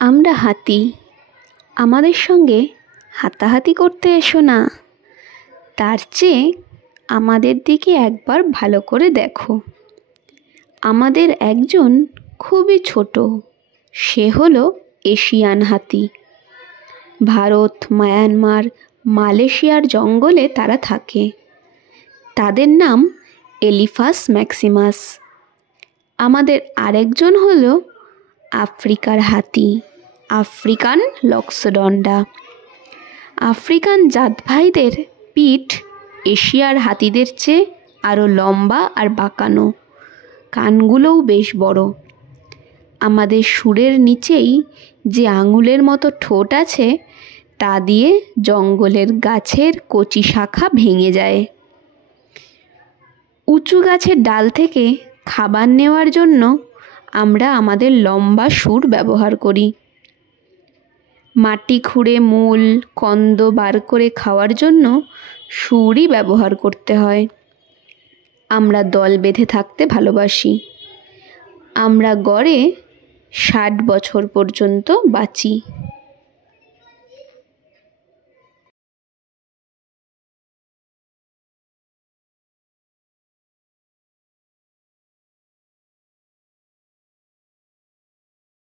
আমরা হাতি, আমাদের সঙ্গে হাতাহাতি করতে এসো না। তার চেয়ে আমাদের দিকে একবার ভালো করে দেখো। আমাদের একজন খুবই ছোট, সে হলো এশিয়ান হাতি। ভারত, মায়ানমার, মালয়েশিয়ার জঙ্গলে তারা থাকে। তাদের নাম এলিফাস ম্যাক্সিমাস। আমাদের আরেকজন হলো আফ্রিকার হাতি, আফ্রিকান লক্সোডন্ডা। আফ্রিকান জাত ভাইদের পিঠ এশিয়ার হাতিদের চেয়ে আরও লম্বা আর বাঁকানো, কানগুলোও বেশ বড়। আমাদের সুরের নিচেই যে আঙুলের মতো ঠোঁট আছে, তা দিয়ে জঙ্গলের গাছের কচি শাখা ভেঙে যায়। উঁচু গাছের ডাল থেকে খাবার নেওয়ার জন্য আমরা আমাদের লম্বা সুর ব্যবহার করি। মাটি খুঁড়ে মূল কন্দ বার করে খাওয়ার জন্য সুরই ব্যবহার করতে হয়। আমরা দল বেঁধে থাকতে ভালোবাসি। আমরা গড়ে 60 বছর পর্যন্ত বাঁচি।